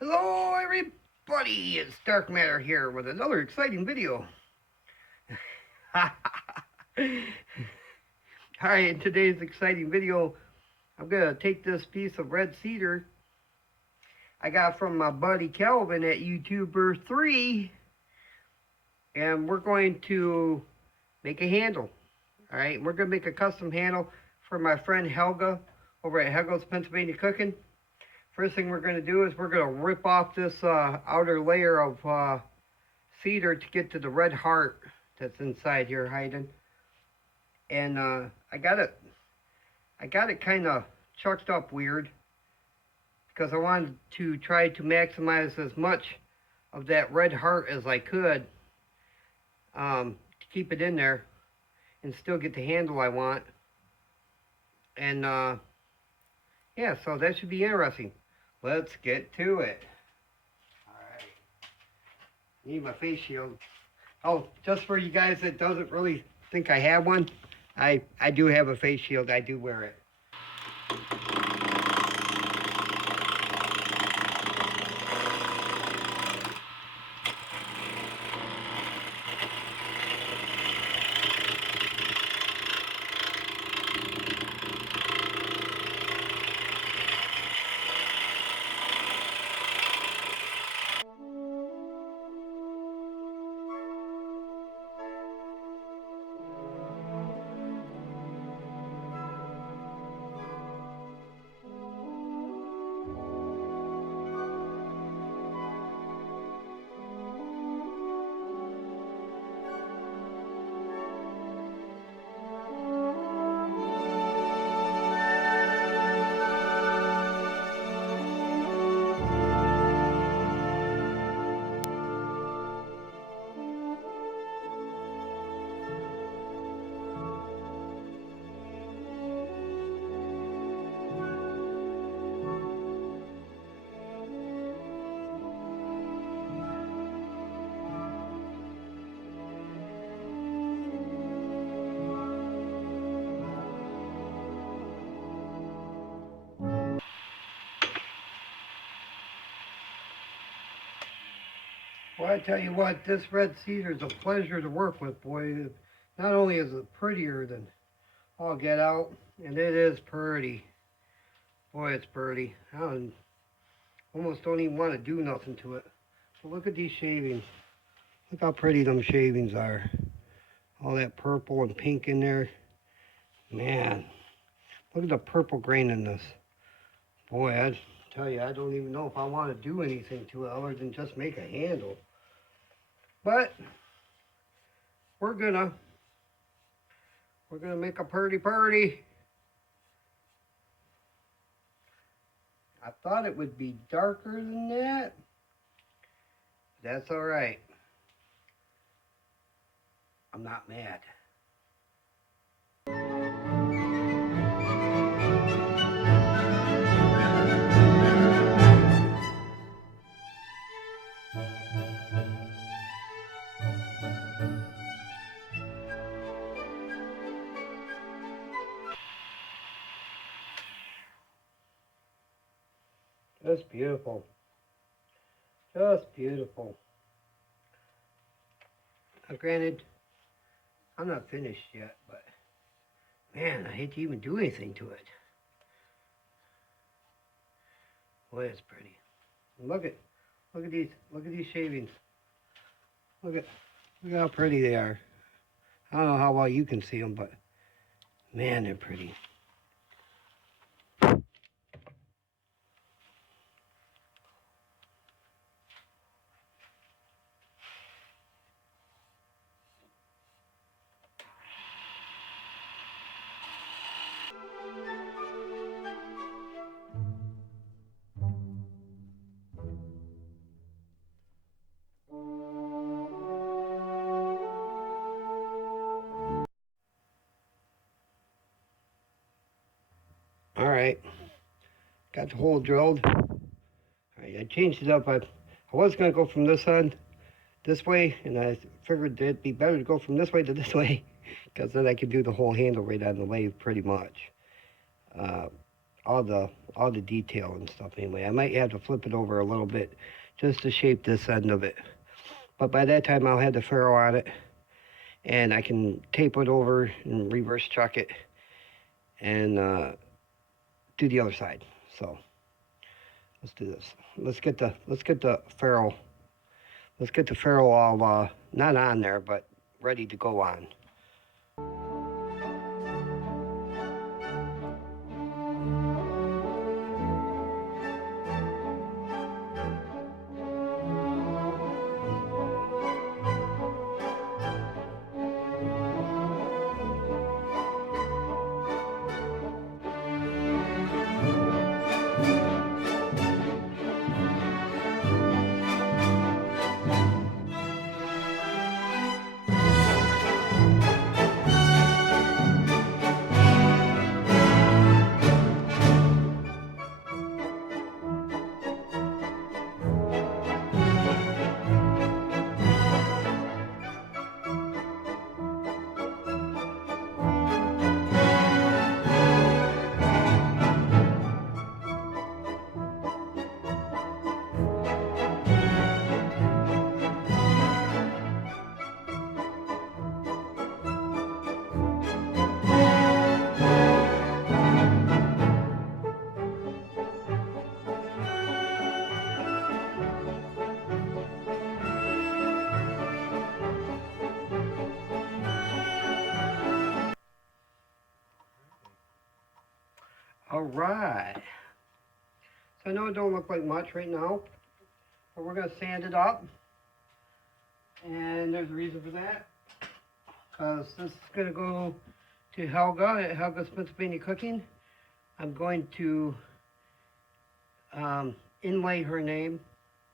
Hello everybody, it's Dark Matter here with another exciting video. Alright, in today's exciting video, I'm going to take this piece of red cedar I got from my buddy Calvin at YouTuber3, and we're going to make a handle. Alright, we're going to make a custom handle for my friend Helga over at Helga's Pennsylvania Cooking. First thing we're going to do is we're going to rip off this outer layer of cedar to get to the red heart that's inside here hiding. And I got it kind of chucked up weird because I wanted to try to maximize as much of that red heart as I could to keep it in there and still get the handle I want. And yeah, so that should be interesting. Let's get to it. Alright. Need my face shield. Oh, just for you guys that doesn't really think I have one, I do have a face shield. I do wear it. Well, I tell you what, this red cedar is a pleasure to work with, boy. Not only is it prettier than all get out, and it is pretty. Boy, it's pretty. Almost don't even want to do nothing to it. So look at these shavings. Look how pretty them shavings are. All that purple and pink in there. Man, look at the purple grain in this. Boy, I tell you, I don't even know if I want to do anything to it other than just make a handle. But we're gonna make a pretty. I thought it would be darker than that. That's all right. I'm not mad. Just beautiful. Just beautiful. Now, granted, I'm not finished yet, but man, I hate to even do anything to it. Boy, it's pretty. And look at these shavings. Look how pretty they are. I don't know how well you can see them, but man, they're pretty. All right, got the hole drilled. All right, I changed it up. I was gonna go from this end this way, and I figured it'd be better to go from this way to this way, because then I could do the whole handle right on the lathe pretty much. all the detail and stuff anyway. I might have to flip it over a little bit just to shape this end of it. But by that time I'll have the ferro on it, and I can tape it over and reverse chuck it and do the other side. So let's do this. Let's get the ferro. Let's get the ferro all not on there, but ready to go on. All right. So I know it don't look like much right now, but we're gonna sand it up. And there's a reason for that, because this is gonna go to Helga at Helga's Pennsylvania Cooking. I'm going to inlay her name,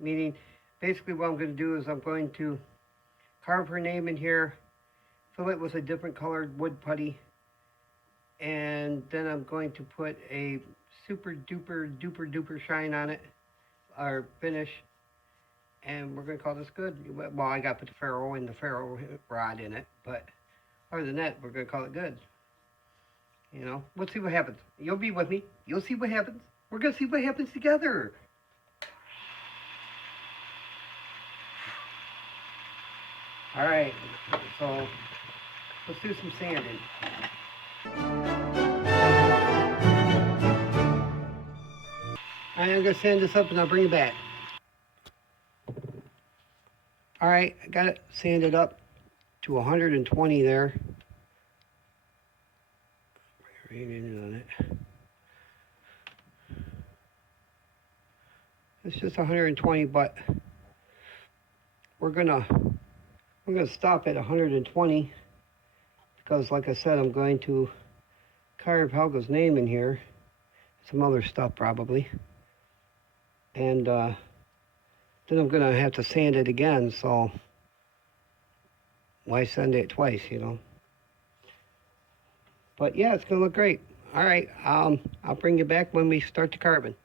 meaning basically what I'm going to do is I'm going to carve her name in here, fill it with a different colored wood putty, and then I'm going to put a super duper shine on it, or finish, and we're going to call this good. Well, I got to put the ferro and the ferro rod in it, but other than that, we're going to call it good. You know, we'll see what happens. You'll be with me. You'll see what happens. We're going to see what happens together. All right, so let's do some sanding. I'm going to sand this up and I'll bring it back. All right, I got it sanded up to 120 there. Right in on it. It's just 120, but we're gonna stop at 120 because, like I said, I'm going to carve Helga's name in here, some other stuff probably, and then I'm gonna have to sand it again. So why sand it twice, you know? But yeah, it's gonna look great. All right, I'll bring you back when we start the carving.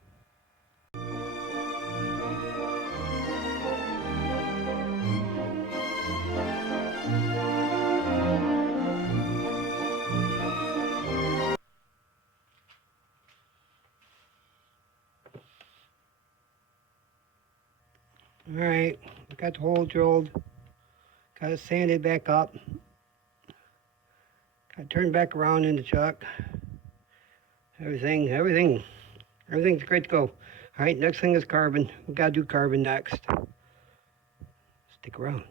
All right, got the hole drilled, got it sanded back up, got it turned back around in the chuck. Everything's great to go. All right, next thing is carving. We gotta do carving next. Stick around.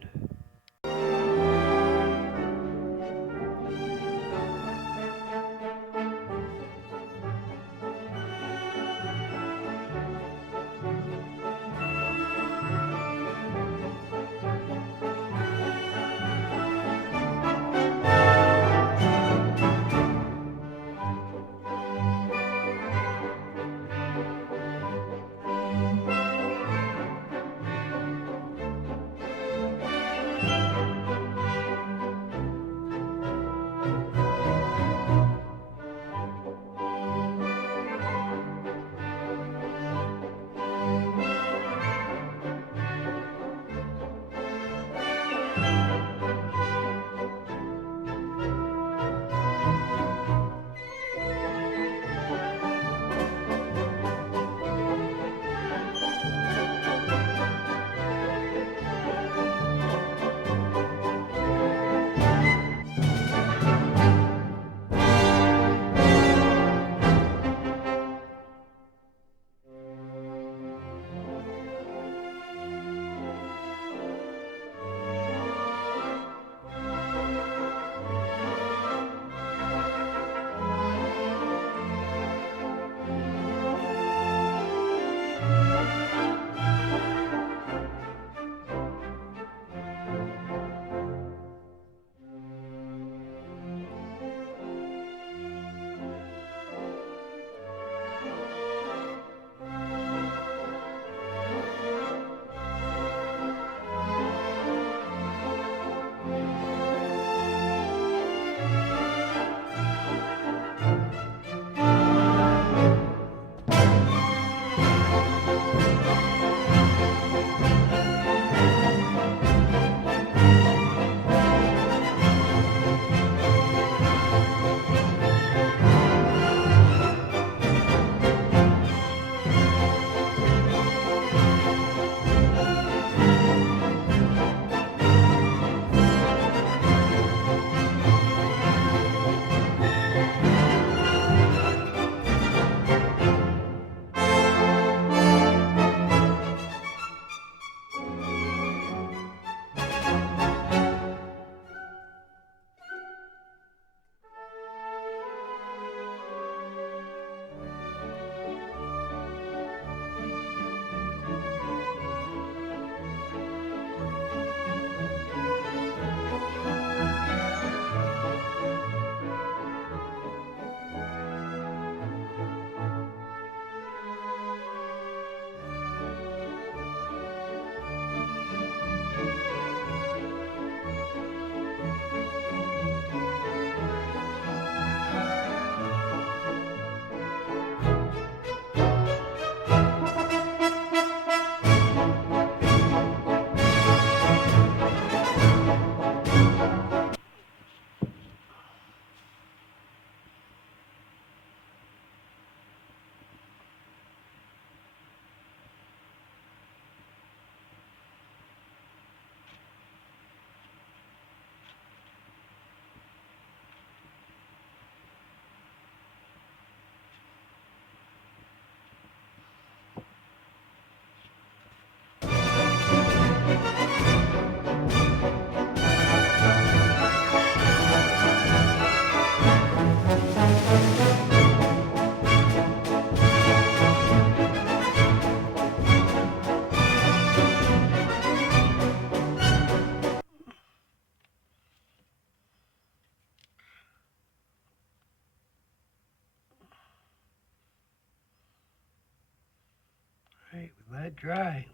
Alright, we let it dry.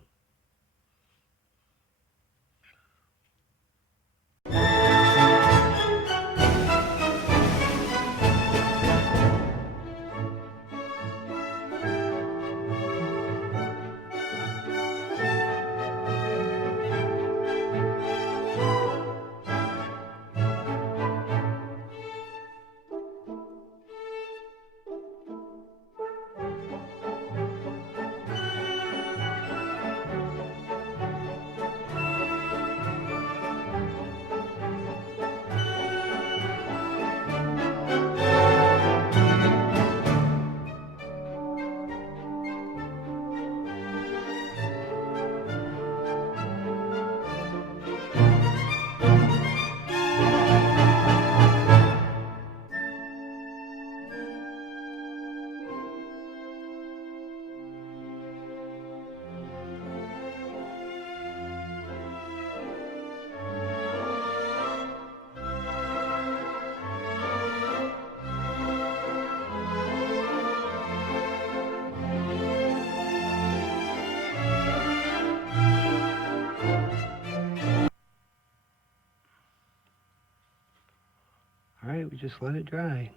Alright, we just let it dry.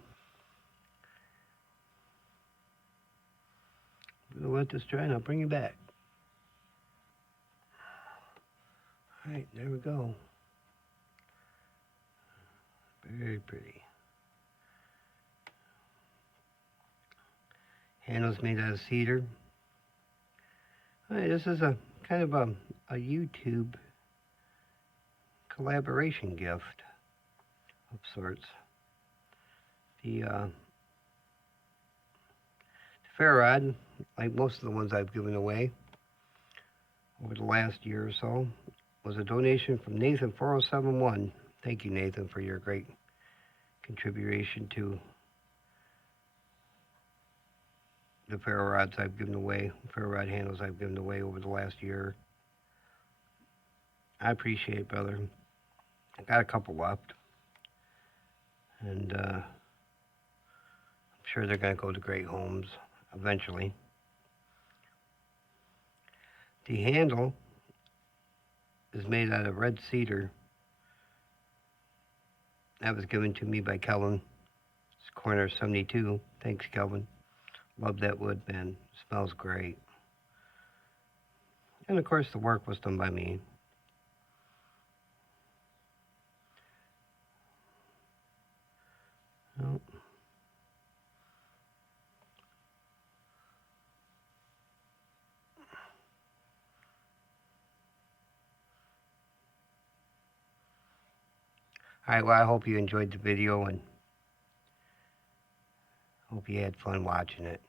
We'll let this dry and I'll bring you back. Alright, there we go. Very pretty. Handle's made out of cedar. Alright, this is a kind of a YouTube collaboration gift of sorts. The ferro rod, like most of the ones I've given away over the last year or so, was a donation from Nathan 4071. Thank you, Nathan, for your great contribution to the ferro rods I've given away, ferro rod handles I've given away over the last year. I appreciate it, brother. I got a couple left, and I'm sure they're going to go to great homes eventually. The handle is made out of red cedar. That was given to me by Kelvin. It's corner 72. Thanks, Kelvin. Love that wood, man. Smells great. And of course, the work was done by me. Nope. Alright, well, I hope you enjoyed the video and hope you had fun watching it.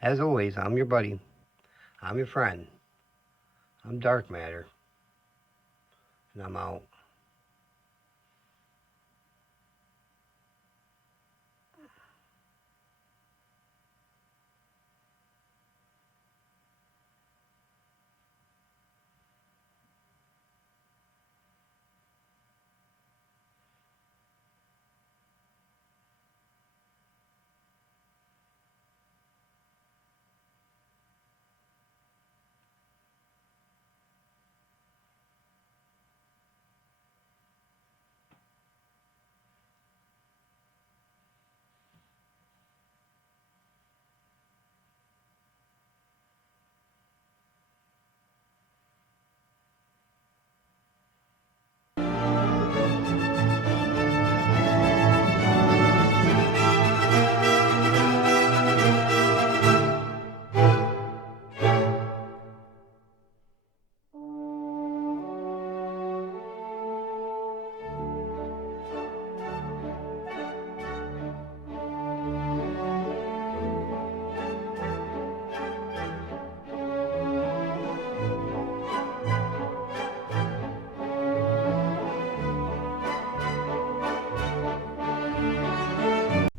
As always, I'm your buddy. I'm your friend. I'm Dark Matter. And I'm out.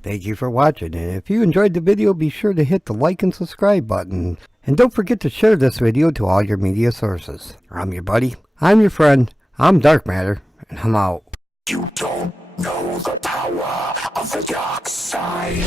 Thank you for watching, and if you enjoyed the video, be sure to hit the like and subscribe button. And don't forget to share this video to all your media sources. I'm your buddy, I'm your friend, I'm Dark Matter, and I'm out. You don't know the power of the dark side.